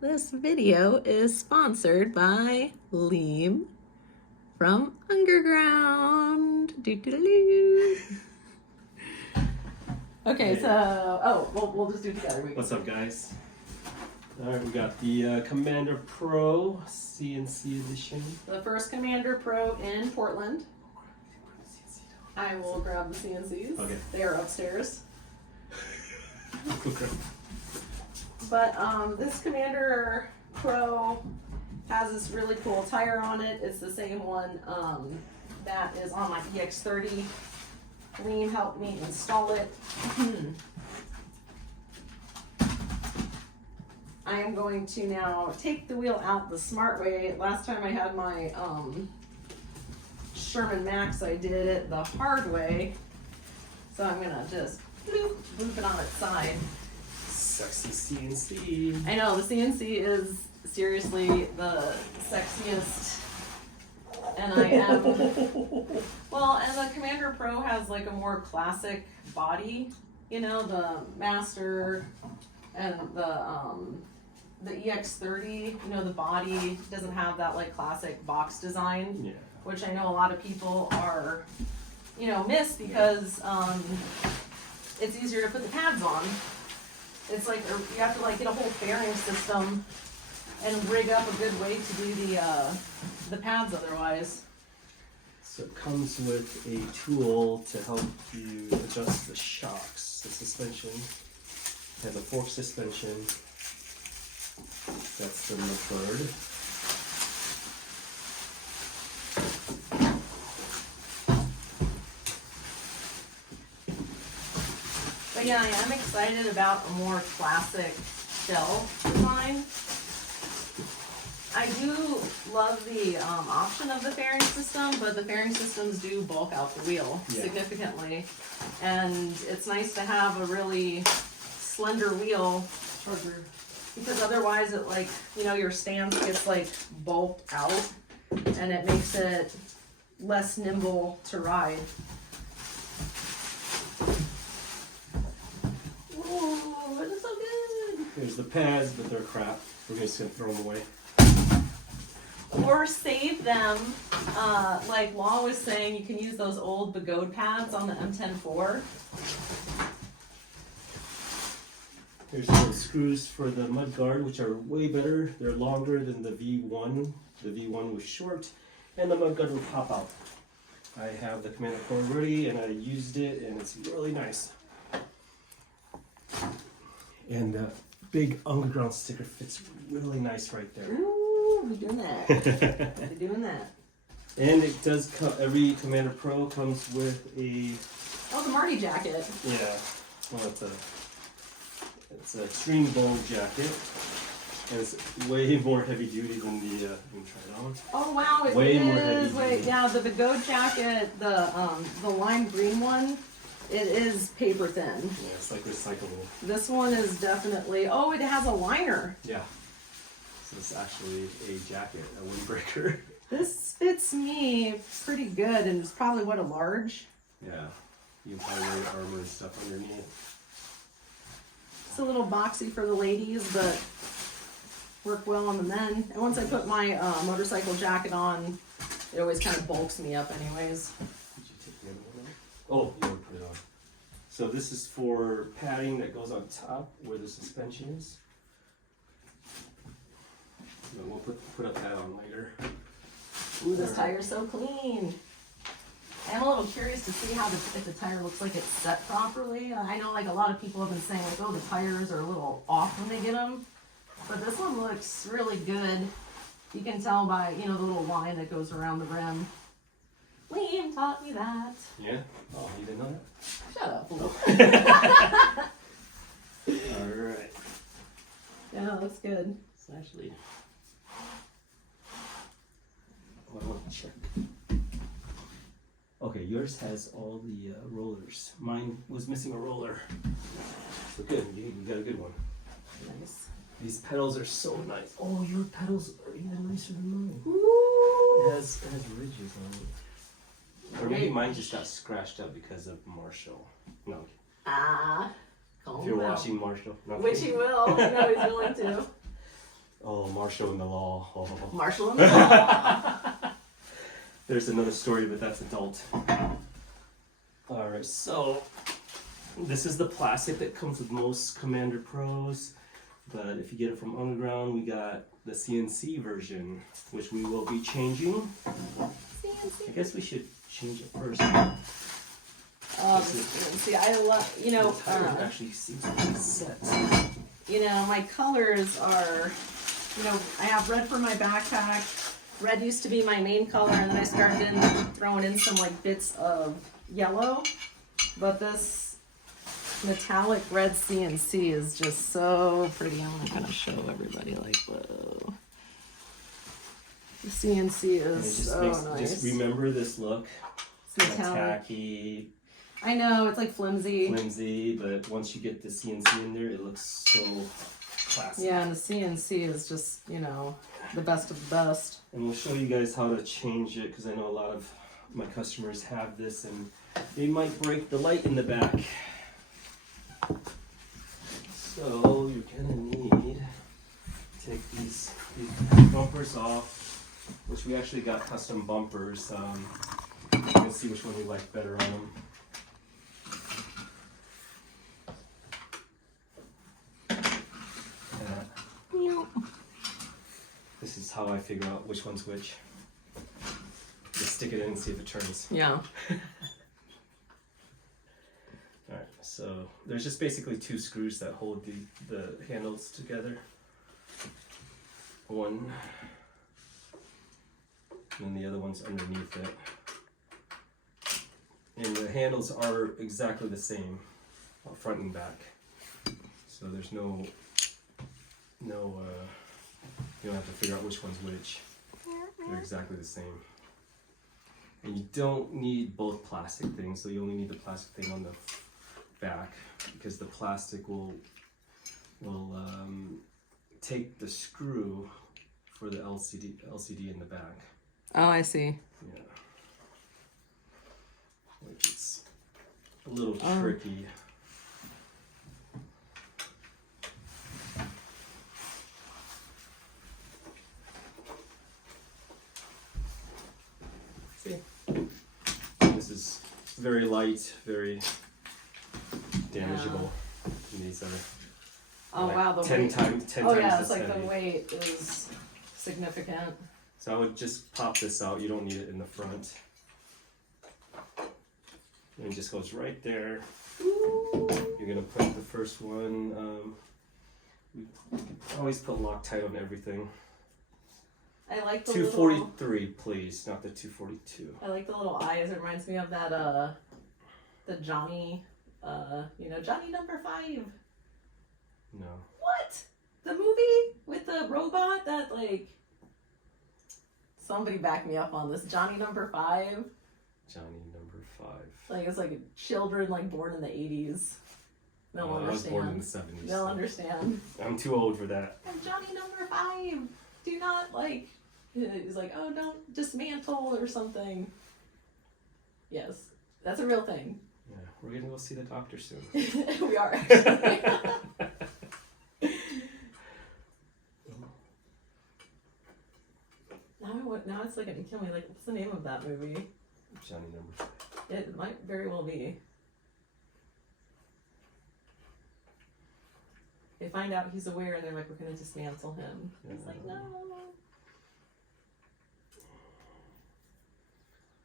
This video is sponsored by Lem from Ungerground. Doo-doo-doo. Okay, so we'll just do it together. What's up, guys? All right, we got the Commander Pro CNC edition. The first Commander Pro in Portland. I will grab the CNCs. Okay. They are upstairs. But this Commander Pro has this really cool tire on it. It's the same one that is on my EX30. Liam helped me install it. I am going to now take the wheel out the smart way. Last time I had my Sherman Max, I did it the hard way. So I'm gonna just loop it on its side. Sexy CNC. I know, the CNC is seriously the sexiest. And I am, well, and the Commander Pro has like a more classic body, you know, the Master and the EX30, you know, the body doesn't have that like classic box design, Yeah. which I know a lot of people are, you know, miss because it's easier to put the pads on. It's like you have to like get a whole bearing system and rig up a good way to do the pads otherwise. So it comes with a tool to help you adjust the shocks, the suspension. It has a fork suspension. That's the bird. But yeah, I am excited about a more classic shell design. I do love the option of the fairing system, but the fairing systems do bulk out the wheel significantly. And it's nice to have a really slender wheel because otherwise it like, you know, your stance gets like bulked out and it makes it less nimble to ride. Oh, it is so good. There's the pads, but they're crap. We're just gonna throw them away. Or save them, like Law was saying, you can use those old Begode pads on the M10-4. Here's the screws for the mud guard, which are way better. They're longer than the V1. The V1 was short, and the mud guard will pop out. I have the Commander Pro ready, and I used it, and it's really nice. And the big Ungerground sticker fits really nice right there. Ooh, we're doing that. We're doing that. And it does come, every Commander Pro comes with a... Oh, the Marty jacket. Yeah, well, it's a extreme bowl jacket. And it's way more heavy duty than the, let me try it on. Oh wow, it way is. More heavy duty. Yeah, the Begode jacket, the lime green one, it is paper thin. Yeah, it's like recyclable. This one is definitely, oh, it has a liner. Yeah. So it's actually a jacket, a windbreaker. This fits me pretty good, and it's probably what, a large? Yeah. You can probably wear armor and stuff underneath. It's a little boxy for the ladies, but work well on the men. And once I put my motorcycle jacket on, it always kind of bulks me up anyways. Did you take the other one out? Oh, you want to put it on. So this is for padding that goes on top where the suspension is. But we'll put a pad on later. Ooh, this tire's so clean. I'm a little curious to see how if the tire looks like it's set properly. I know like a lot of people have been saying like, oh, the tires are a little off when they get them. But this one looks really good. You can tell by, you know, the little line that goes around the rim. Liam taught me that. Yeah? Oh, you didn't know that? Shut up, fool. Alright. Yeah, that looks good. It's actually... Oh, I want to check. Okay, yours has all the rollers. Mine was missing a roller. So good, you got a good one. Nice. These pedals are so nice. Oh, your pedals are even nicer than mine. Ooh. It has ridges on it. Or maybe mine just got scratched up because of Marshall. No. Ah. If you're watching Marshall. No, Which he will. No, he's willing to. Oh, Marshall and the Law. Oh. Marshall and the Law. There's another story, but that's adult. Alright, so this is the plastic that comes with most Commander Pros, but if you get it from Ungerground, we got the CNC version, which we will be changing. CNC. I guess we should change it first. CNC, I love, you know, The tire actually seems to be set. you know, my colors are, you know, I have red for my backpack. Red used to be my main color, and then I started throwing in some like bits of yellow. But this metallic red CNC is just so pretty. I'm gonna kind of show everybody like, whoa. The CNC And it is just so makes, nice. just remember this look. It's metallic. Tacky, I know, it's like flimsy. flimsy, but once you get the CNC in there, it looks so classic. Yeah, and the CNC is just, you know, the best of the best. And we'll show you guys how to change it, because I know a lot of my customers have this and they might break the light in the back. So you're gonna need to take these bumpers off, which we actually got custom bumpers. We'll see which one we like better on them. This is how I figure out which one's which. Just stick it in and see if it turns. Yeah. Alright, so there's just basically two screws that hold the handles together. One, and then the other one's underneath it. And the handles are exactly the same, front and back. So there's no, you don't have to figure out which one's which. They're exactly the same. And you don't need both plastic things, so you only need the plastic thing on the back, because the plastic will take the screw for the LCD in the back. Oh, I see. Yeah. Which is a little tricky. See. This is very light, very damageable. And these are Oh like wow, the 10 weight. times Oh yeah, as it's like heavy. the weight is significant. So I would just pop this out. You don't need it in the front. And it just goes right there. Ooh. You're gonna put the first one. We always put Loctite on everything. I like the 243, please, not the 242. I like the little eyes. It reminds me of that the Johnny you know, Johnny number 5. No. What? The movie with the robot that like somebody back me up on this. Johnny number 5. Johnny number 5. Like it's like children like born in the 80s. They'll understand. I was born in the 70s. They'll so understand. I'm too old for that. I'm Johnny number 5. Do not like. He's like, oh, don't dismantle or something. Yes, that's a real thing. Yeah, we're gonna go see the doctor soon. We are actually. Now it's like gonna kill me. Like, what's the name of that movie? Johnny number 5. It might very well be. They find out he's aware, and they're like, we're gonna dismantle him. He's like, no.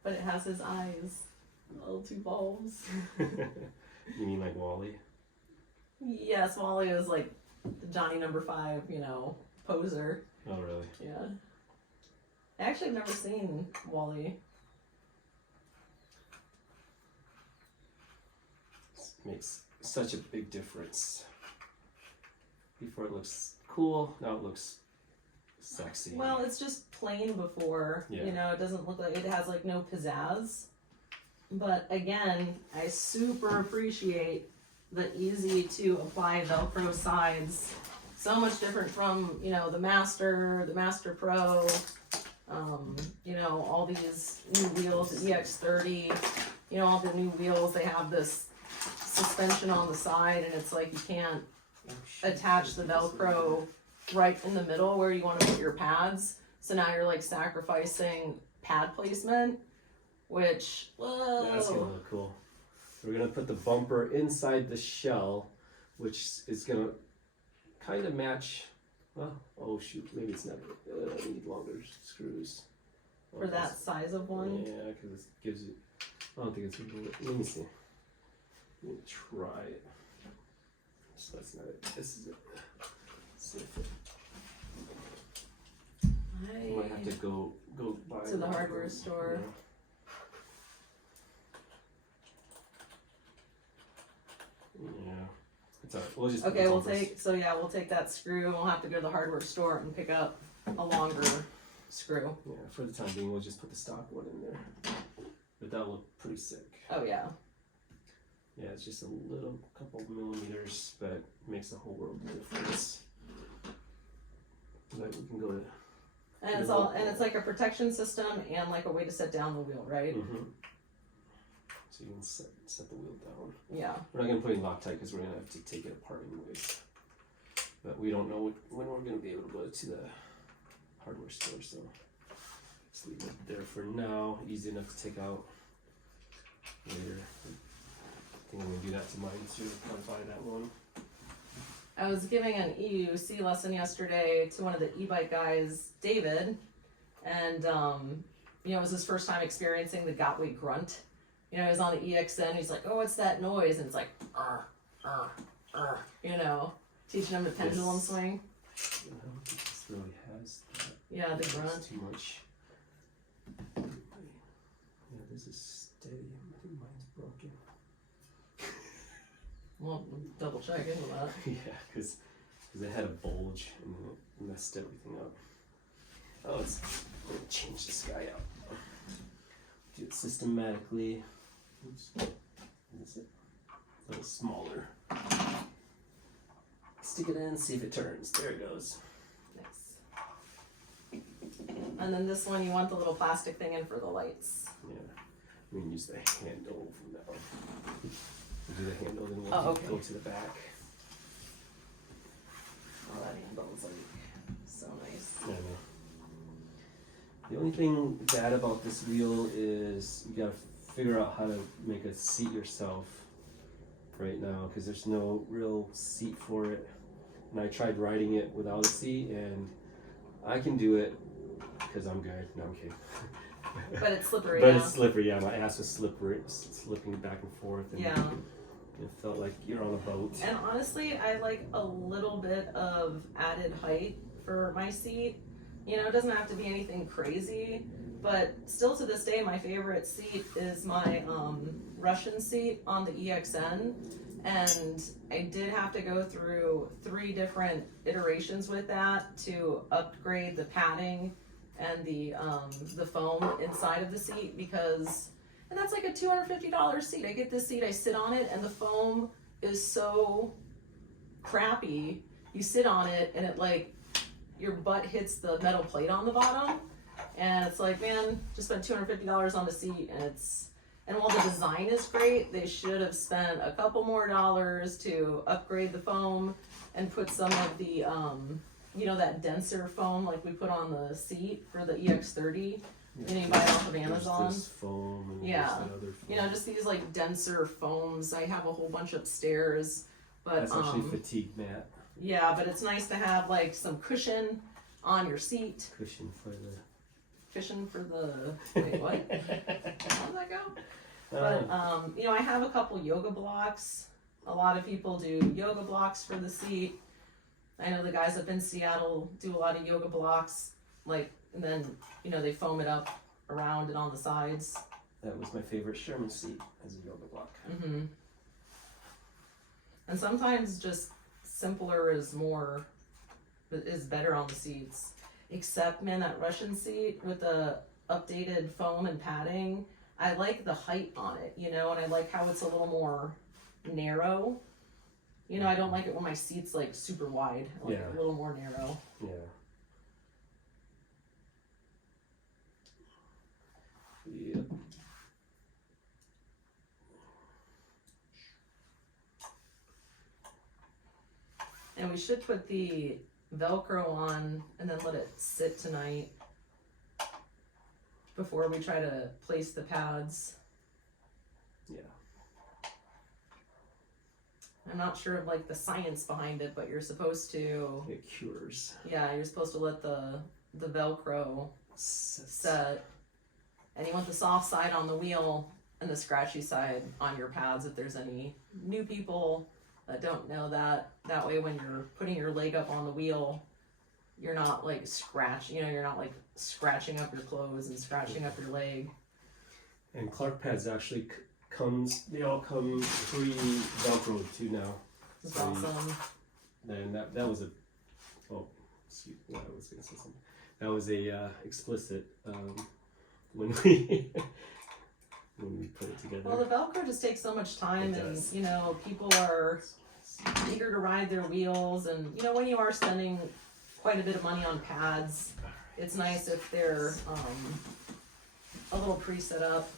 But it has his eyes, little 2 bulbs. You mean like Wally? Yes, Wally is like the Johnny number 5, you know, poser. Oh, really? Yeah. I actually have never seen Wally. Makes such a big difference. Before it looks cool, now it looks sexy. Well, it's just plain before. Yeah. You know, it doesn't look like it has like no pizzazz. But again, I super appreciate the easy to apply Velcro sides. So much different from, you know, the Master Pro, you know, all these new wheels, the EX30, you know, all the new wheels, they have this suspension on the side, and it's like you can't attach the Velcro right in the middle where you want to put your pads. So now you're like sacrificing pad placement, which, whoa. That's gonna look cool. We're gonna put the bumper inside the shell, which is gonna kind of match. Well, oh shoot, maybe it's not. I need longer screws. For that size of one? Yeah, because it gives you. I don't think it's. Let me see. Let me try it. So that's not it. This is it. Let's see if it. I might have to go buy to the hardware store. Yeah. It's alright. We'll just okay. We'll take that screw and we'll have to go to the hardware store and pick up a longer screw. Yeah. For the time being, we'll just put the stock one in there. But that'll look pretty sick. Oh yeah. Yeah, it's just a little couple millimeters, but it makes a whole world of difference. Like we can go to. And it's like a protection system and like a way to set down the wheel, right? Mm-hmm. So you can set the wheel down. Yeah. We're not gonna put it in Loctite because we're gonna have to take it apart anyways. But we don't know when we're gonna be able to go to the hardware store, so let's leave it there for now. Easy enough to take out later. I think I'm gonna do that to mine too. I'll buy that one. I was giving an EUC lesson yesterday to one of the e-bike guys, David, and it was his first time experiencing the Gotway grunt. He was on the EXN. He's like, "Oh, what's that noise?" And it's like, teaching him the pendulum swing. I don't think this really has that. Yeah, the grunt. It's too much. Yeah, this is steady. I think mine's broken. Well, double check into that. Yeah, because it had a bulge and it messed everything up. Oh, let's change this guy out. Do it systematically. Oops. Is it a little smaller? Stick it in, see if it turns. There it goes. Nice. And then this one, you want the little plastic thing in for the lights. Yeah, we can use the handle from that one. We'll do the handle, then we'll go to the back. Oh, that handle is like so nice. I know. The only thing bad about this wheel is you gotta figure out how to make a seat yourself right now because there's no real seat for it. And I tried riding it without a seat and I can do it because I'm good. No, I'm kidding. But it's slippery. But it's slippery, yeah. My ass was slippery, slipping back and forth. And yeah. It felt like you're on a boat. And honestly, I like a little bit of added height for my seat. It doesn't have to be anything crazy, but still to this day, my favorite seat is my Russian seat on the EXN. And I did have to go through 3 different iterations with that to upgrade the padding and the foam inside of the seat because, and that's like a $250 seat. I get this seat, I sit on it, and the foam is so crappy. You sit on it, and it like, your butt hits the metal plate on the bottom, and it's like, man, just spent $250 on the seat, and while the design is great, they should have spent a couple more dollars to upgrade the foam and put some of the, that denser foam like we put on the seat for the EX30. You buy it off of Amazon. This foam and yeah, that other foam. Just these like denser foams. I have a whole bunch upstairs, but that's actually fatigue mat. Yeah, but it's nice to have like some cushion on your seat. Cushion for the. Wait, what? How did that go? But I have a couple yoga blocks. A lot of people do yoga blocks for the seat. I know the guys up in Seattle do a lot of yoga blocks, and then they foam it up around and on the sides. That was my favorite Sherman seat as a yoga block. Mm-hmm. And sometimes just simpler is better on the seats. Except, man, that Russian seat with the updated foam and padding, I like the height on it, and I like how it's a little more narrow. I don't like it when my seat's like super wide. I like it a little more narrow. Yeah. Yep. And we should put the Velcro on and then let it sit tonight before we try to place the pads. Yeah. I'm not sure of like the science behind it, but you're supposed to. It cures. Yeah, you're supposed to let the Velcro set, and you want the soft side on the wheel and the scratchy side on your pads. If there's any new people that don't know that, that way when you're putting your leg up on the wheel, you're not like you're not like scratching up your clothes and scratching up your leg. And Clark pads actually they all come pre-Velcro too now. It's awesome. Then that was excuse me, I was gonna say something. That was a explicit when we put it together. Well, the Velcro just takes so much time, and you know, people are eager to ride their wheels, and you know, when you are spending quite a bit of money on pads, it's nice if they're a little pre-set up.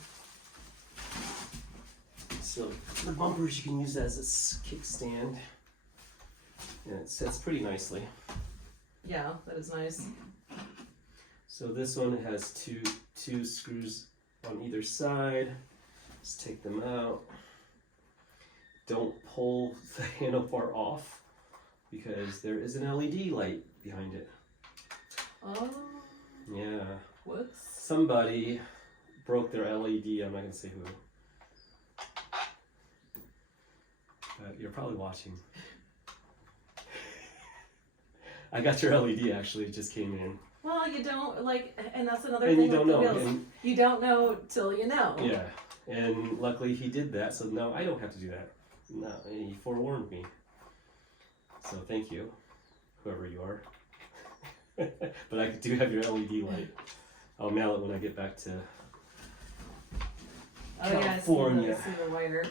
So the bumpers, you can use as a kickstand, and it sets pretty nicely. Yeah, that is nice. So this one has two screws on either side. Just take them out. Don't pull the handlebar off because there is an LED light behind it. Oh. Yeah. Whoops. Somebody broke their LED. I'm not gonna say who. You're probably watching. I got your LED actually, it just came in. Well, you don't like, and that's another And thing you don't with the know. wheels. And, you don't know till you know. yeah, and luckily he did that, so now I don't have to do that. No, he forewarned me. So thank you, whoever you are. But I do have your LED light. I'll mail it when I get back to California. I see the wire.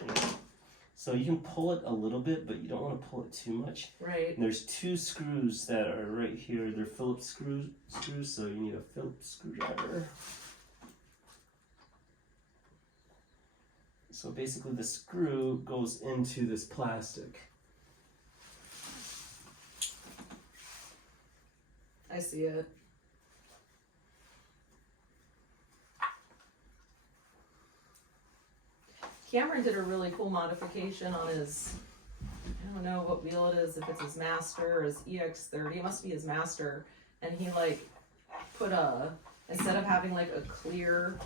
So you can pull it a little bit, but you don't want to pull it too much. Right. And there's two screws that are right here. They're Phillips screws, so you need a Phillips screwdriver. So basically the screw goes into this plastic. I see it. Cameron did a really cool modification on his, I don't know what wheel it is, if it's his Master or his EX30, it must be his Master, and he like put instead of having like a clear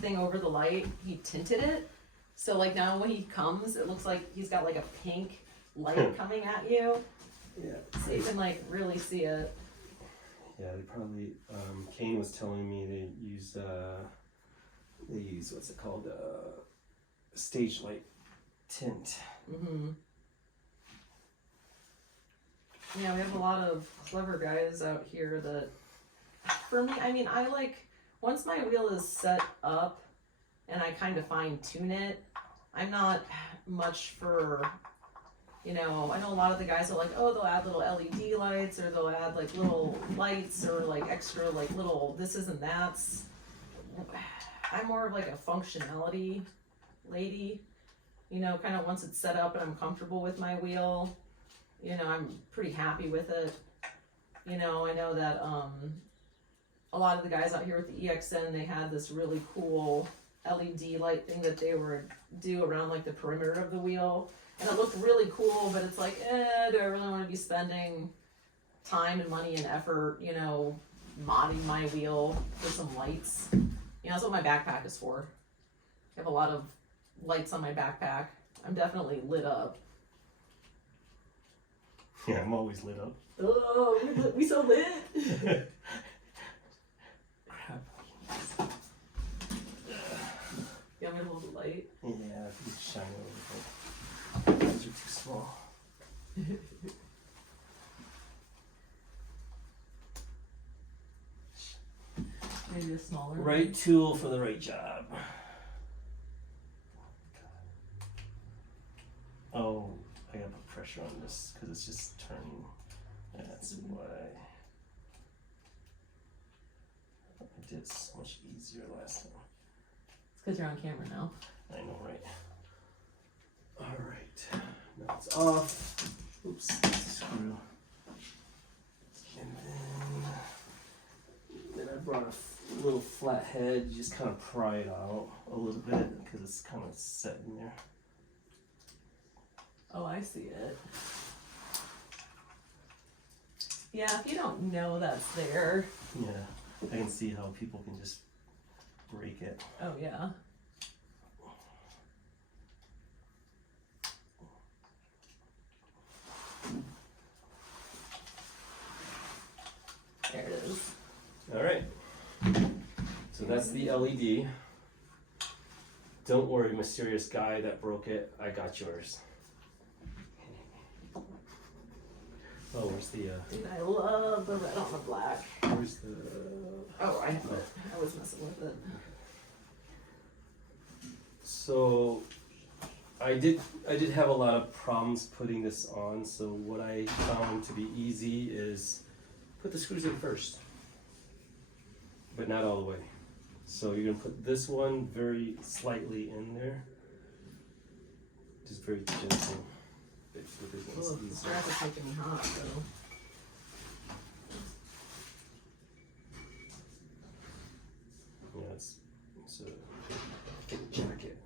thing over the light, he tinted it, so like now when he comes, it looks like he's got like a pink light coming at you. Yeah. So you can like really see it. Yeah, they probably, Kane was telling me they use what's it called, stage light tint. Mm-hmm. Yeah, we have a lot of clever guys out here that, for me, I mean, I like, once my wheel is set up and I kind of fine tune it, I'm not much for, you know, I know a lot of the guys are like, oh, they'll add little LED lights, or they'll add like little lights, or like extra like little this and that's. I'm more of like a functionality lady, you know, kind of once it's set up and I'm comfortable with my wheel, you know, I'm pretty happy with it. You know, I know that a lot of the guys out here with the EXN, they had this really cool LED light thing that they would do around like the perimeter of the wheel, and it looked really cool, but it's like, do I really want to be spending time and money and effort, you know, modding my wheel for some lights? You know, that's what my backpack is for. I have a lot of lights on my backpack. I'm definitely lit up. Yeah, I'm always lit up. Oh, we so lit. Crap. You want me to hold the light? Yeah, if you shine it over there. Those are too small. Maybe a smaller one. Right tool for the right job. Oh, I gotta put pressure on this because it's just turning. That's why. I did so much easier last time. It's because you're on camera now. I know, right? Alright, now it's off. Oops, screw. on a little flat head, you just kind of pry it out a little bit because it's kind of set in there. Oh, I see it. Yeah, if you don't know that's there. Yeah, I can see how people can just break it. Oh, yeah. There it is. All right, so that's the LED. Don't worry, mysterious guy that broke it, I got yours. Oh, where's the, Dude, I love the red on the black. where's the, Oh, I have it. I was messing with it. so I did have a lot of problems putting this on, so what I found to be easy is put the screws in first, but not all the way. So you're gonna put this one very slightly in there, just very gentle. Oh, the strap is making me hot, though. Yeah, it's a thick jacket.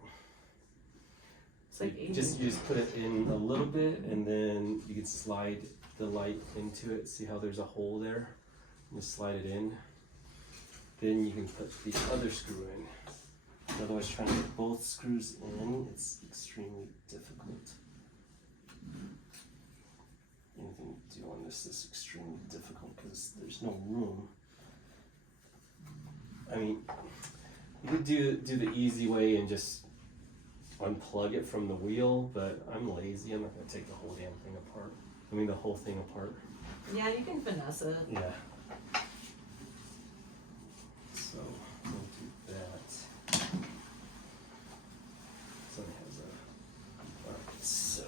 It's like You just put it in a little bit, and then you can slide the light into it. See how there's a hole there? You just slide it in. Then you can put the other screw in. Otherwise, trying to get both screws in, it's extremely difficult. Anything you do on this is extremely difficult because there's no room. I mean, you could do the easy way and just unplug it from the wheel, but I'm lazy. I'm not gonna take the whole damn thing apart. I mean, the whole thing apart. Yeah, you can finesse it. Yeah. So we'll do that. So it has a. Alright, so.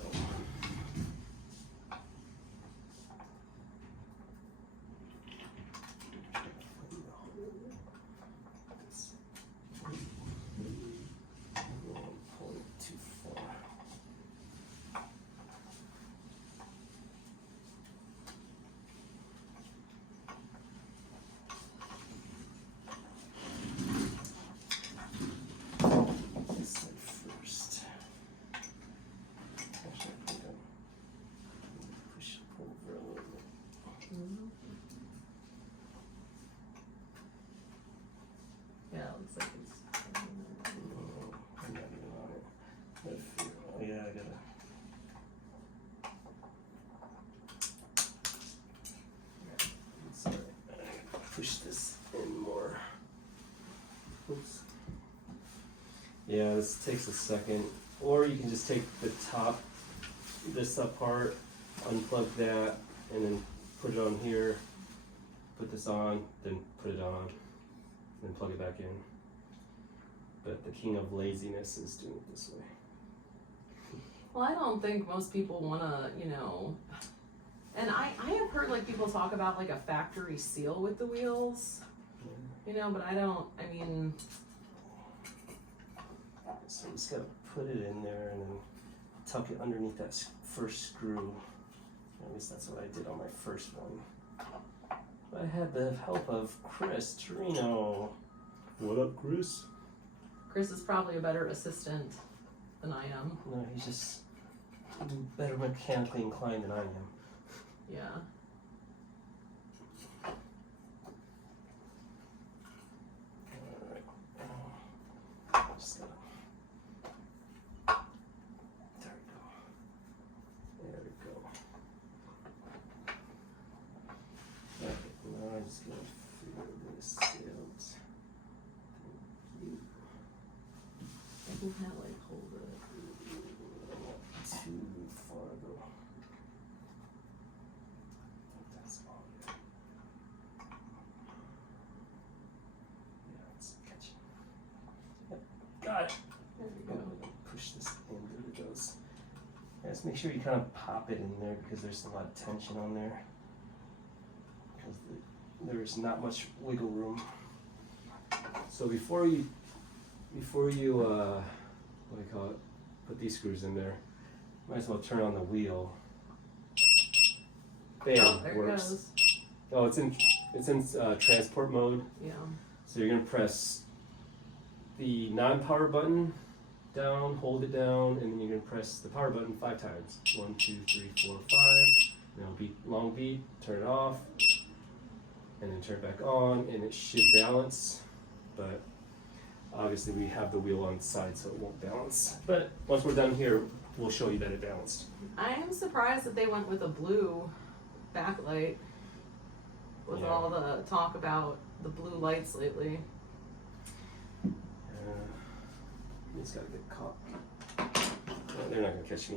Yeah, it looks like it's. I'm not even on it. Oh yeah, I gotta. Sorry, I gotta push this in more. Oops. Yeah, this takes a second. Or you can just take the top, this apart, unplug that, and then put it on here. Put this on, then put it on. Then plug it back in. But the king of laziness is doing it this way. Well, I don't think most people wanna, and I have heard like people talk about like a factory seal with the wheels, but I mean. So you just gotta put it in there and then tuck it underneath that first screw. At least that's what I did on my first one. I had the help of Chris Torino. What up, Chris? Chris is probably a better assistant than I am. No, he's just better mechanically inclined than I am. Yeah. Alright. Just gotta. There we go. There we go. Okay, now I'm just gonna figure this out. I can kind of like hold it. Not too far though. That's all good. Yeah, it's catching. Yep, got it. There we go. Push this in, there it goes. Yeah, just make sure you kind of pop it in there because there's a lot of tension on there. Because there's not much wiggle room. So before you what do you call it? Put these screws in there. Might as well turn on the wheel. Bam, Oh, there it works. goes. Oh, it's in. It's in transport mode. Yeah. So you're gonna press the non-power button down, hold it down, and then you're gonna press the power button 5 times. 1, 2, 3, 4, 5. And it'll be long beat, turn it off, and then turn it back on, and it should balance. But obviously we have the wheel on the side, so it won't balance. But once we're done here, we'll show you that it balanced. I am surprised that they went with a blue backlight with Yeah. all the talk about the blue lights lately. It's gotta get caught. Oh, they're not gonna catch me.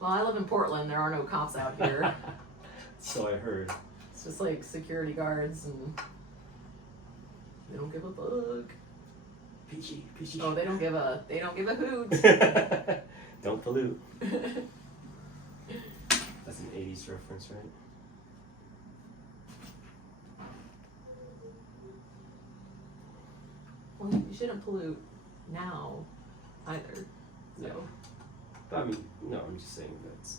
Well, I live in Portland. There are no cops out here. So I heard. It's just like security guards, and they don't give a fuck. Peachy, peachy. Oh, they don't give a hoot. Don't pollute. That's an 80s reference, right? Well, you shouldn't pollute now either. So. Yeah. But I mean, no, I'm just saying that's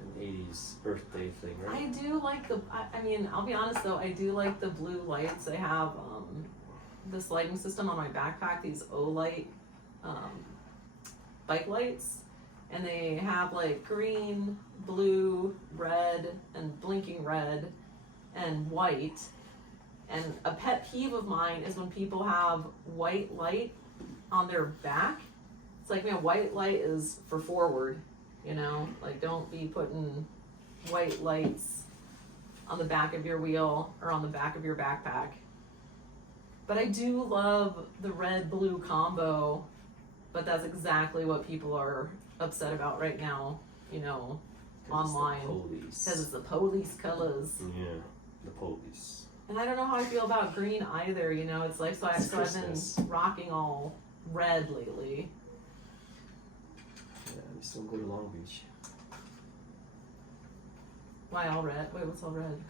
an 80s birthday thing, right? I do like I mean, I'll be honest though, I do like the blue lights. I have this lighting system on my backpack, these O-Light bike lights. And they have like green, blue, red, and blinking red, and white. And a pet peeve of mine is when people have white light on their back. It's like, man, white light is for forward, you know? Like, don't be putting white lights on the back of your wheel or on the back of your backpack. But I do love the red-blue combo, but that's exactly what people are upset about right now, you know, online. Because it's the police colors. Yeah, the police. And I don't know how I feel about green either, you know, it's like, so I've been rocking all red lately. Yeah, we still go to Long Beach. Why all red? Wait, what's all red?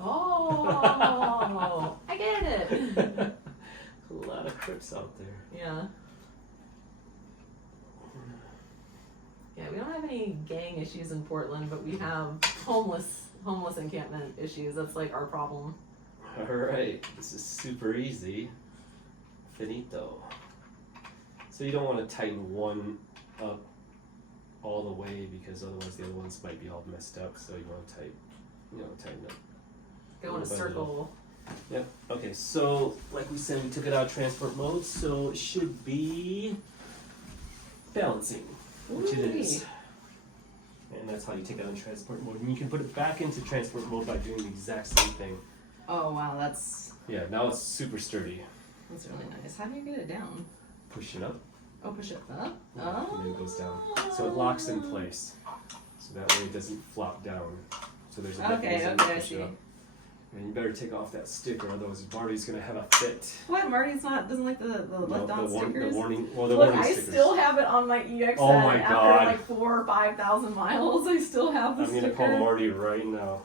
Oh, I get it. A lot of trips out there. Yeah. Yeah, we don't have any gang issues in Portland, but we have homeless encampment issues. That's like our problem. Alright, this is super easy. Finito. So you don't want to tighten one up all the way because otherwise the other ones might be all messed up. So you want to tighten up. Go in a circle. Yep. Okay, so like we said, we took it out of transport mode, so it should be balancing, which it is. And that's how you take it out of transport mode. And you can put it back into transport mode by doing the exact same thing. Oh wow, that's now it's super sturdy. really nice. How do you get it down? Push it up. Oh, push it up? And then it goes down. So it locks in place. So that way it doesn't flop down. So there's a mechanism to push it up. And you better take off that sticker, otherwise Marty's gonna have a fit. What? Marty's doesn't like the left on stickers? The warning Look, I stickers. still have it on my EX Oh my after God. like 4,000 or 5,000 miles. I still have the I'm sticker. gonna call Marty right now.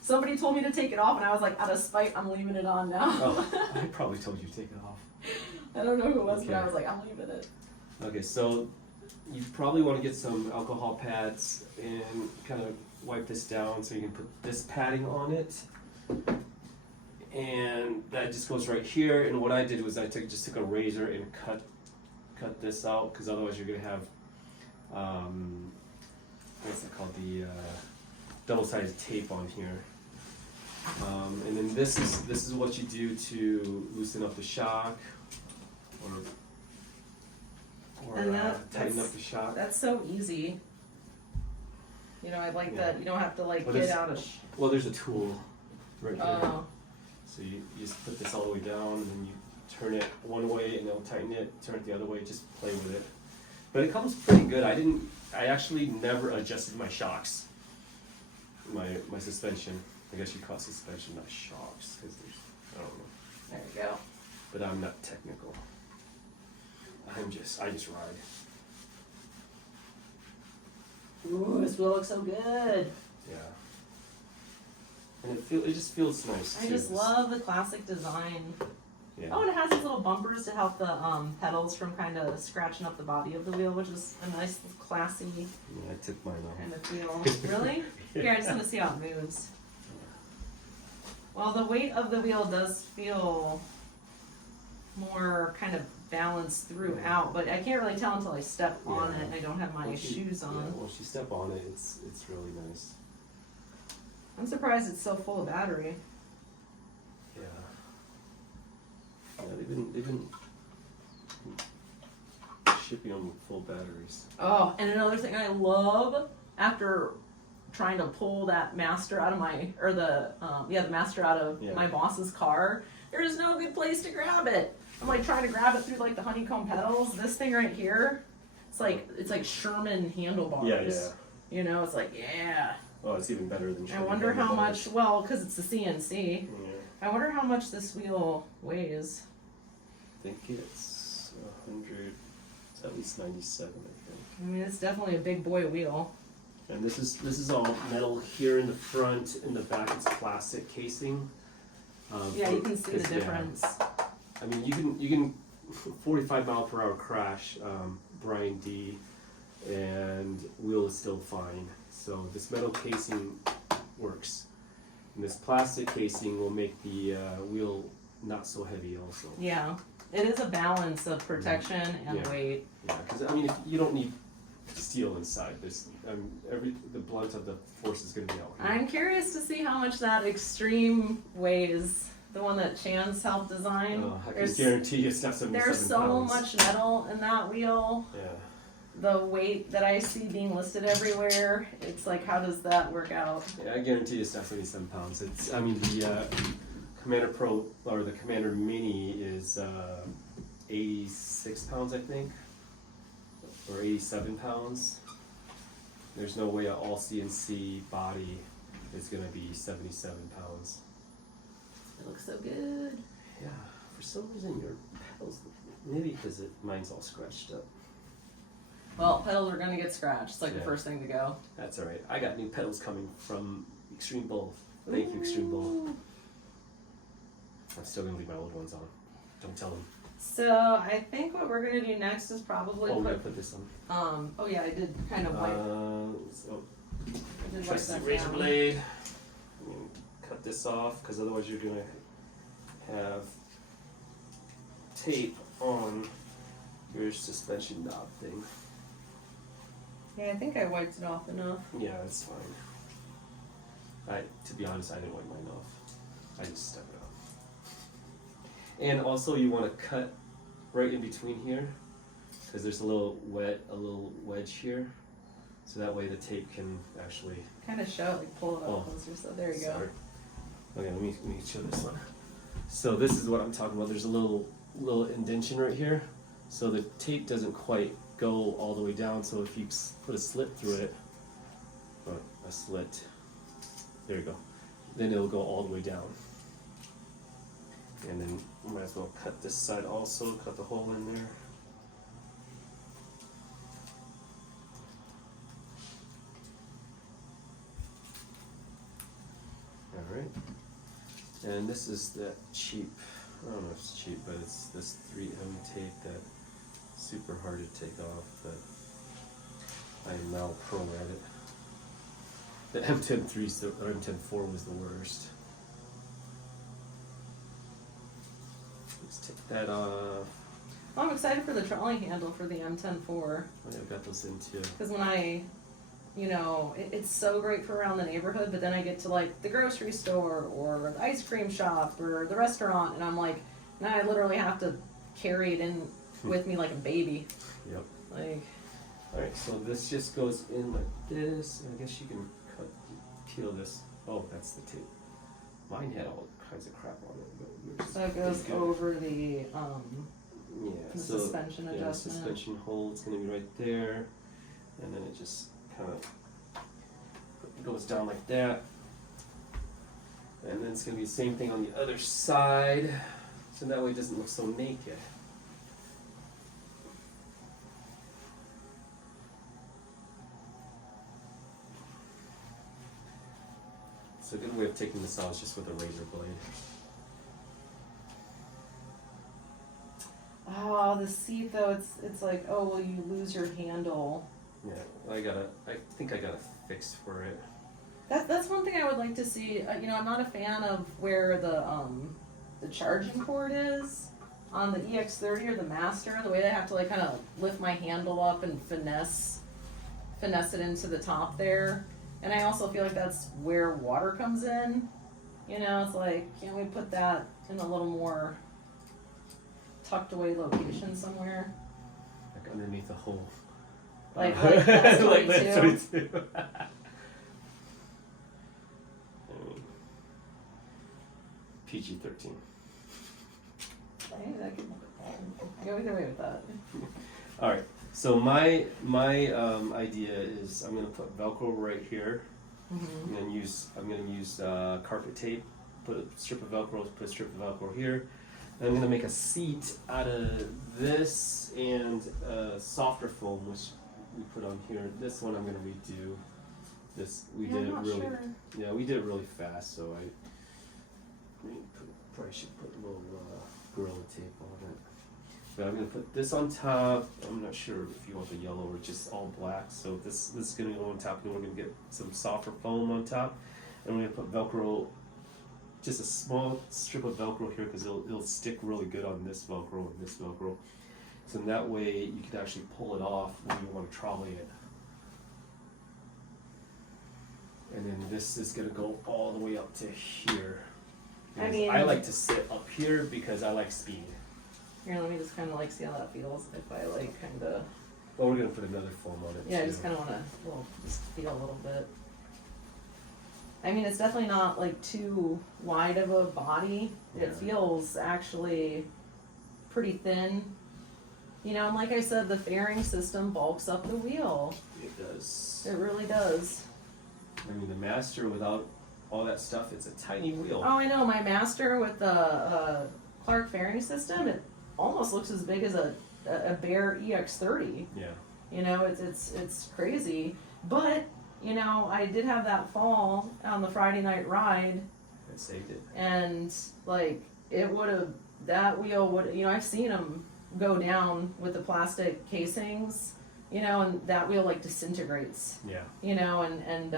Somebody told me to take it off, and I was like, out of spite, I'm leaving it on now. Oh, I probably told you to take it off. I don't know who it was, but Okay. I was like, I'm leaving it. Okay, so you probably want to get some alcohol pads and kind of wipe this down so you can put this padding on it. And that just goes right here. And what I did was I just took a razor and cut this out, because otherwise you're gonna have what's it called, the double-sided tape on here. And then this is what you do to loosen up the shock or tighten up the shock. That's so easy. You know, I like Yeah. that you don't have to like Well, get there's- out of. Well, there's a tool right here. Oh, So you just put this all the way down, and then you turn it one way, and it'll tighten it. Turn it the other way, just play with it. But it comes pretty good. I actually never adjusted my shocks. My suspension. I guess you call it suspension, not shocks, because I don't know. there you go. But I'm not technical. I just ride. Ooh, this wheel looks so good. Yeah. And it just feels nice I too. just love the classic design. Yeah. Oh, and it has these little bumpers to help the pedals from kind of scratching up the body of the wheel, which is a nice, classy Yeah, I took mine off. kind of feel. Really? Here, I just want to see how it moves. Well, the weight of the wheel does feel more kind of balanced throughout, but I can't really tell until I step on it and I don't have my shoes on. Yeah, once you step on it, it's really nice. I'm surprised it's so full of battery. Yeah. Yeah, they've been shipping them with full batteries. Oh, and another thing I love, after trying to pull that master out of my, or the master out of my boss's car, there's no good place to grab it. I'm like trying to grab it through like the honeycomb pedals. This thing right here, it's like Sherman handlebars. Yeah. You know, it's like, yeah. Oh, it's even better than Sherman. I wonder how much, well, because it's the CNC. Yeah. I wonder how much this wheel weighs. I think it's 100, it's at least 97, I think. I mean, it's definitely a big boy wheel. And this is all metal here in the front. In the back, it's plastic casing. Yeah, you can see the difference. I mean, you can 45 mile per hour crash, Brian D, and wheel is still fine. So this metal casing works. And this plastic casing will make the wheel not so heavy also. Yeah, it is a balance of protection and weight. Yeah, because I mean, if you don't need steel inside. This the blunt of the force is going to be out here. I'm curious to see how much that extreme weighs. The one that Chan's helped design. Oh, I can guarantee you it's not 77 There's so pounds. much metal in that wheel. Yeah. The weight that I see being listed everywhere, it's like, how does that work out? Yeah, I guarantee it's not 77 pounds. It's, I mean, the Commander Pro or the Commander Mini is 86 pounds, I think, or 87 pounds. There's no way an all CNC body is going to be 77 pounds. It looks so good. Yeah, for some reason your pedals, maybe because mine's all scratched up. Well, pedals are gonna get scratched. It's like the first thing to go. That's alright. I got new pedals coming from Extreme Bull. Thank you, Extreme Bull. I'm still gonna leave my old ones on. Don't tell them. So I think what we're gonna do next is probably put this on. Oh yeah, I did kind of wipe. So I did trust the wipe that razor down. blade. I'm gonna cut this off because otherwise you're gonna have tape on your suspension knob thing. Yeah, I think I wiped it off enough. Yeah, that's fine. To be honest, I didn't wipe mine off. I just stuck it off. And also, you want to cut right in between here, because there's a little wedge here, so that way the tape can actually kind of show it, like pull it up closer. So there you go. Okay, let me show this one. So this is what I'm talking about. There's a little indentation right here, so the tape doesn't quite go all the way down. So if you put a slit through it, or a slit, there you go, then it'll go all the way down. And then you might as well cut this side also, cut the hole in there. Alright. And this is that cheap, I don't know if it's cheap, but it's this 3M tape that's super hard to take off, but I am now pro at it. The M103 or M104 was the worst. Let's take that off. Well, I'm excited for the trolley handle for the M104. Oh, yeah, I got those in too. Because when I, it's so great for around the neighborhood, but then I get to like the grocery store or the ice cream shop or the restaurant, and I'm like, now I literally have to carry it in with me like a baby. Yep. Like. Alright, so this just goes in like this, and I guess you can peel this. Oh, that's the tape. Mine had all kinds of crap on it, but yours So it goes over the suspension adjustment. adjustment. The suspension hole is going to be right there, and then it just kind of goes down like that. And then it's going to be the same thing on the other side, so that way it doesn't look so naked. So a good way of taking this out is just with a razor blade. oh, the seat though, it's like, oh, well, you lose your handle. Yeah, I think I got a fix for it. That's one thing I would like to see. You know, I'm not a fan of where the charging port is on the EX30 or the Master. The way they have to like kind of lift my handle up and finesse it into the top there. And I also feel like that's where water comes in. You know, it's like, can't we put that in a little more tucked away location somewhere? Like underneath the hole. Like that's like 22. 22. PG-13. I could go either way with that. All right. So my idea is I'm gonna put Velcro right here. Mm-hmm. I'm gonna use carpet tape. Put a strip of Velcro. Put a strip of Velcro here. And I'm gonna make a seat out of this and softer foam, which we put on here. This one I'm gonna redo. This we did it really. Sure. Yeah, we did it really fast. So I probably should put a little Gorilla Tape on it. But I'm gonna put this on top. I'm not sure if you want the yellow or just all black. So this is gonna go on top, and we're gonna get some softer foam on top, and we're gonna put Velcro, just a small strip of Velcro here because it'll stick really good on this Velcro and this Velcro. So in that way you can actually pull it off when you want to trolley it. And then this is gonna go all the way up to here. I mean, I like to sit up here because I like speed. Here, let me just kind of like see how that feels. If I like kind of, Well, we're gonna put another foam on it. yeah, I too. just kind of want to, just feel a little bit. I mean, it's definitely not like too wide of a body. It Yeah. feels actually pretty thin. You know, and like I said, the fairing system bulks up the wheel. It does. It really does. I mean, the Master without all that stuff, it's a tiny wheel. Oh, I know. My Master with the Clark fairing system, it almost looks as big as a bare EX30. Yeah. You know, it's crazy. But, you know, I did have that fall on the Friday night ride, It saved it. and like that wheel would, you know, I've seen them go down with the plastic casings, you know, and that wheel like disintegrates, Yeah. you know, and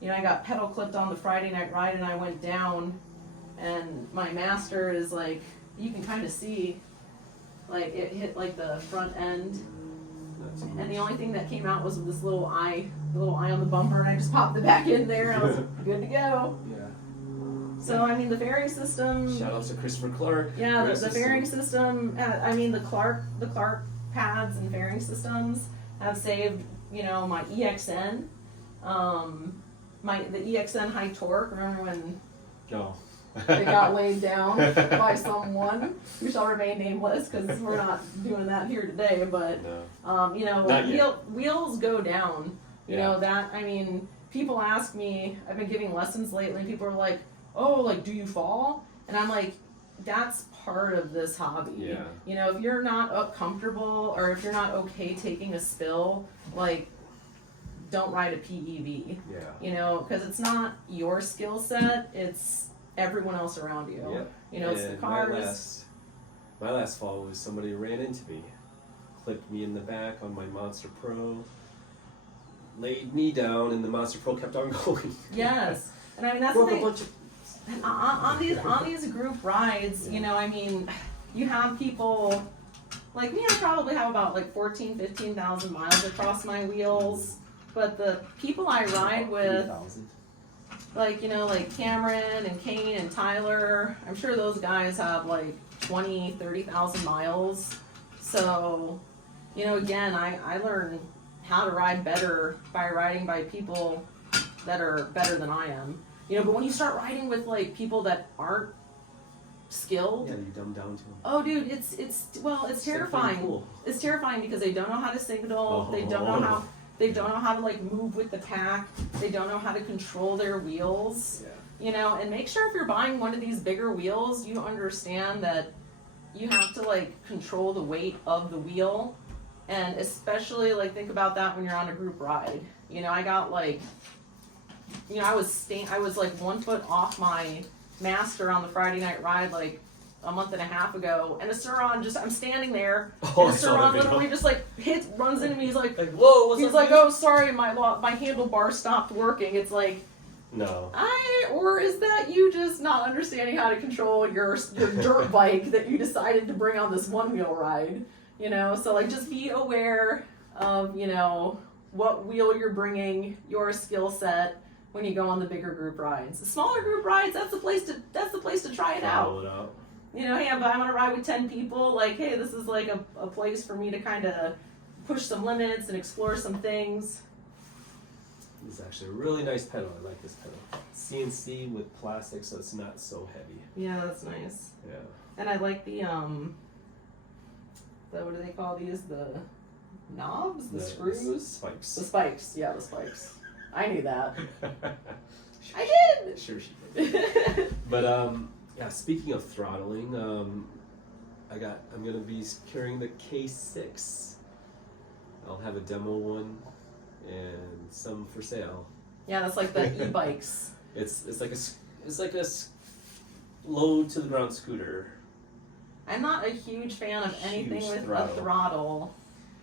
you know, I got pedal clipped on the Friday night ride and I went down, and my Master is like, you can kind of see, like it hit like the front end, That's and the only thing that came out was this little eye on the bumper, and I just popped it back in there, and I was good to go. Yeah. So I mean, the fairing system. Shout out to Christopher Clark. Yeah, Great the system. fairing system. I mean, the Clark pads and fairing systems have saved, you know, my EXN, the EXN high torque. Remember when No. it got laid down by someone who shall remain nameless, because we're not doing that here today. But No. you know, Not yet. wheels go down. You Yeah. know that. I mean, people ask me. I've been giving lessons lately. People are like, "Oh, like, do you fall?" And I'm like, "That's part of this hobby." Yeah. You know, if you're not comfortable, or if you're not okay taking a spill, like, don't ride a PEV. Yeah. You know, because it's not your skill set; it's everyone else around you. Yep. You know, it's the And cars. My last fall was somebody ran into me, clipped me in the back on my Monster Pro, laid me down, and the Monster Pro kept on going. Yes, and I mean that's Broke the a thing. bunch of. On these group rides, you know, I mean, you have people, like me, I probably have about like 15,000 miles across my wheels, but the people I ride with, 3,000. like, you know, like Cameron and Kane and Tyler, I'm sure those guys have like 30,000 miles. So, you know, again, I learn how to ride better by riding by people that are better than I am. You know, but when you start riding with like people that aren't skilled, Yeah, you dumb down to them. oh dude, it's terrifying. Cool. It's terrifying because they don't know how to signal. They don't know how to like move with the pack. They don't know how to control their wheels. Yeah. You know, and make sure if you're buying one of these bigger wheels, you understand that you have to like control the weight of the wheel, and especially like think about that when you're on a group ride. You know, I got like, you know, I was like 1 foot off my Master on the Friday night ride, like a month and a half ago, and a Suron I'm standing there, Oh, and I a saw that Suron video. literally just like runs into me. He's like, whoa, what's he's up, like, dude? oh, sorry, my handlebar stopped working. It's like, No. or is that you just not understanding how to control your dirt bike that you decided to bring on this one wheel ride? You know, so like just be aware of, you know, what wheel you're bringing, your skill set when you go on the bigger group rides. The smaller group rides, that's the place to try it out. You know, hey, I'm on a ride with 10 people, like, hey, this is like a place for me to kind of push some limits and explore some things. This is actually a really nice pedal. I like this pedal. CNC with plastic, so it's not so heavy. Yeah, that's nice. Yeah. And I like the what do they call these? The knobs? The screws? The spikes. The spikes. Yeah, the spikes. I knew that. I did! Sure she did. But, yeah, speaking of throttling, I'm going to be carrying the K6. I'll have a demo one and some for sale. Yeah, that's like the e-bikes. It's like a low to the ground scooter. I'm not a huge fan of anything Huge with throttle. a throttle.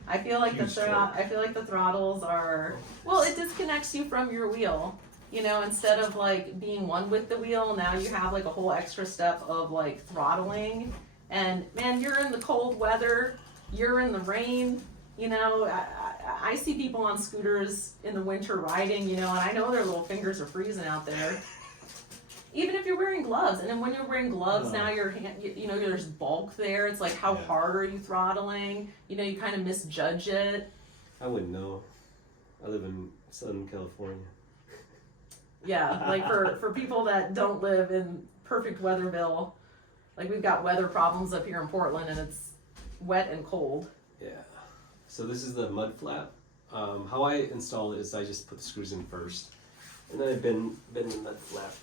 I feel like the throttles are, well, it disconnects you from your wheel. You know, instead of like being one with the wheel, now you have like a whole extra step of like throttling. And man, you're in the cold weather, you're in the rain. You know, I see people on scooters in the winter riding, you know, and I know their little fingers are freezing out there. Even if you're wearing gloves, and then when you're wearing gloves, now your hand, you know, there's bulk there. It's like, how hard are you throttling? You know, you kind of misjudge it. I wouldn't know. I live in Southern California. Yeah, like for people that don't live in perfect Weatherville, like we've got weather problems up here in Portland, and it's wet and cold. Yeah. So this is the mud flap. How I install it is I just put the screws in first, and then I bend the mud flap.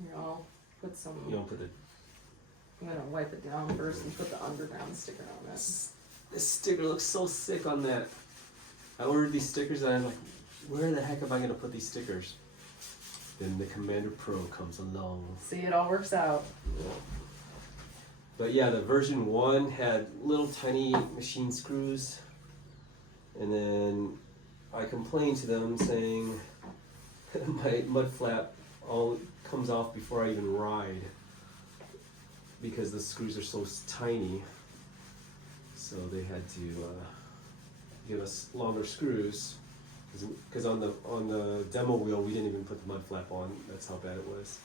Here, I'll put some. You don't put the. I'm gonna wipe it down first and put the Ungerground sticker on it. This sticker looks so sick on that. I ordered these stickers and I'm like, where the heck am I gonna put these stickers? Then the Commander Pro comes along. See, it all works out. Yeah. But yeah, the version 1 had little tiny machine screws, and then I complained to them saying my mud flap all comes off before I even ride because the screws are so tiny. So they had to give us longer screws because on the demo wheel we didn't even put the mud flap on. That's how bad it was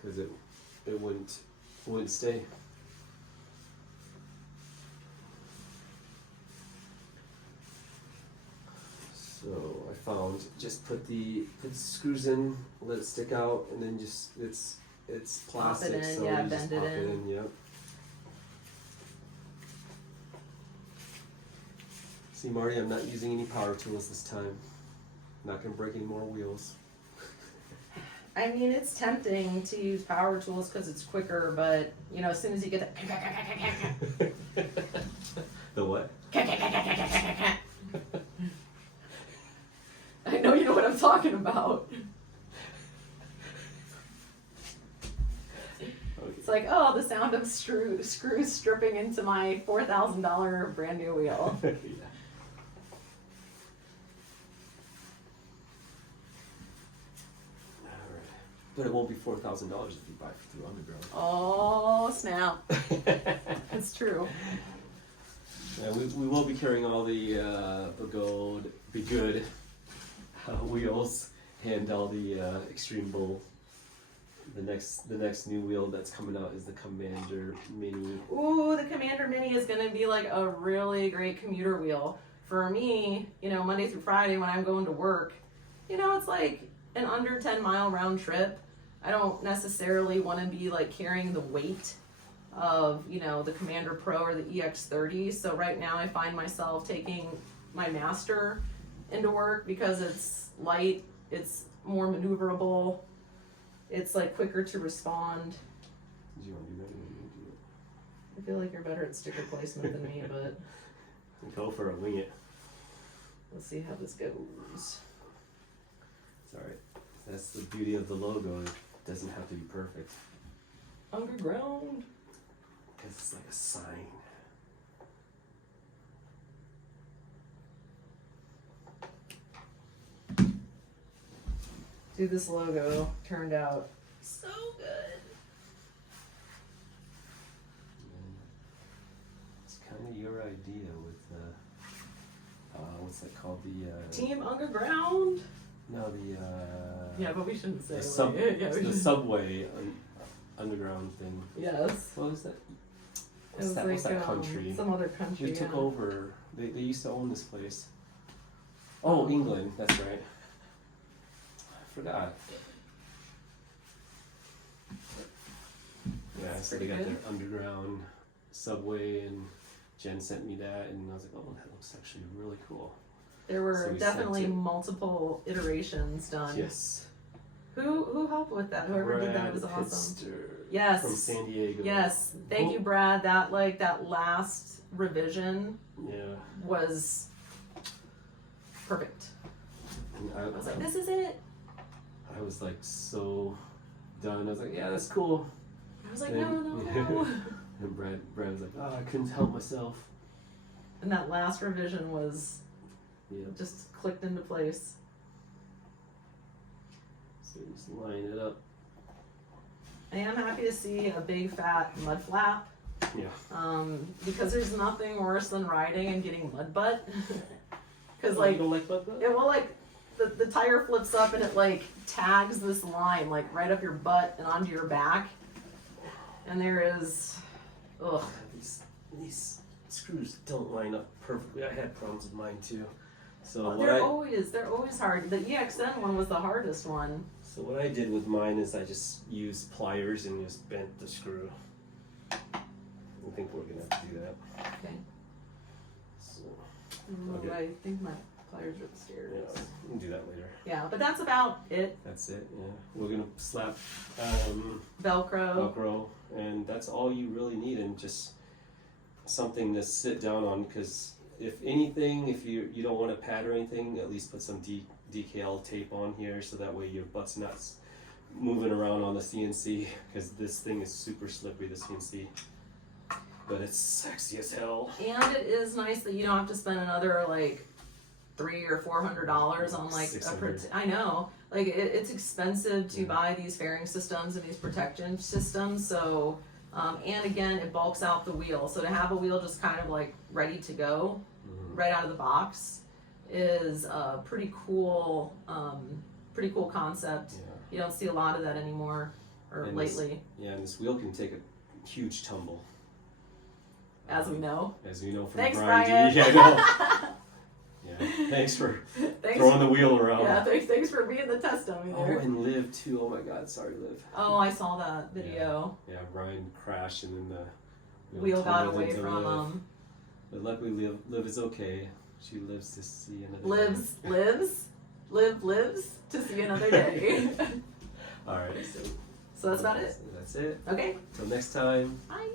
because it wouldn't stay. So I found just put the screws in, let it stick out, and then just it's plastic, Pop it in, so yeah, you just bend pop it it in. in. Yep. See, Marty, I'm not using any power tools this time. Not gonna break any more wheels. I mean, it's tempting to use power tools because it's quicker, but you know, as soon as you get the The what? I know you know what I'm talking about. It's like, oh, the sound of screws stripping into my $4,000 brand new wheel. Yeah. But it won't be $4,000 if you buy it through Ungerground. Oh, snap. It's true. Yeah, we will be carrying all the Be Good wheels and all the Extreme Bull. The next new wheel that's coming out is the Commander Mini. Ooh, the Commander Mini is going to be like a really great commuter wheel. For me, you know, Monday through Friday when I'm going to work, you know, it's like an under 10-mile round trip. I don't necessarily want to be like carrying the weight of, you know, the Commander Pro or the EX30. So right now I find myself taking my Master into work because it's light, it's more maneuverable, it's like quicker to respond. Did you want to do that? You want to do it? I feel like you're better at sticker placement than me, but Go for it, wing it. let's see how this goes. It's alright. That's the beauty of the logo. It doesn't have to be perfect. Ungerground. Because it's like a sign. Dude, this logo turned out so good. It's kind of your idea with what's that called? The Team Ungerground. no, the Yeah, but we shouldn't say the, yeah, we the should. subway underground thing. Yes. What was that? It What's was that? like What's that country? some other country. They took yeah. over. They used to own this place. Oh, England. That's right. I forgot. Yeah, so they got pretty their underground subway, and Jen sent me that, and I was like, oh, that looks actually really cool. There So were we definitely sent it. multiple iterations done. Yes. Who helped with that? Whoever did that was Brad awesome. Pitster Yes. From San Diego. Yes. Thank you, Brad. That last revision Yeah. was perfect. And I was like, this is it. I was like so done. I was like, yeah, that's cool. I was like, And- no. And Brad was like, oh, I couldn't help myself. And that last revision was Yeah. just clicked into place. So just line it up. I am happy to see a big fat mud flap. Yeah. Because there's nothing worse than riding and getting mud butt. Because Oh, like you don't like butt? it will like the tire flips up and it like tags this line like right up your butt and onto your back. And there is ugh. These screws don't line up perfectly. I had problems with mine too. So Well, what they're always hard. The EXN one was the hardest one. So what I did with mine is I just used pliers and just bent the screw. I think we're gonna have to do that. Okay. So Okay. I think my pliers are upstairs. yeah, we can do that later. Yeah, but that's about it. That's it. Yeah, we're gonna slap Velcro. Velcro, and that's all you really need, and just something to sit down on. Because if anything, if you don't want to pad or anything, at least put some decal tape on here, so that way your butt's not moving around on the CNC. Because this thing is super slippery, the CNC. But it's sexy as hell. And it is nice that you don't have to spend another like $300 or $400 on like $600. I know, like it's expensive to buy these fairing systems and these protection systems. So, and again, it bulks out the wheel. So to have a wheel just kind of like ready to go, right out of the box, is a pretty cool concept. Yeah. You don't see a lot of that anymore, or And lately, And this wheel can take a huge tumble. as we know. As we know from Thanks, Brian. Brian. Yeah, I know. Yeah, thanks for throwing the wheel around. Yeah, thanks for being the test dummy Oh, there. and Liv too. Oh my God, sorry, Liv. Oh, I saw that video. Yeah, Brian crashed and then the Wheel got tumbled away into from Liv. him. But luckily, Liv is okay. She lives to see another Lives to see another day. All right, So that's about it. That's it. Okay. Till next time. Bye.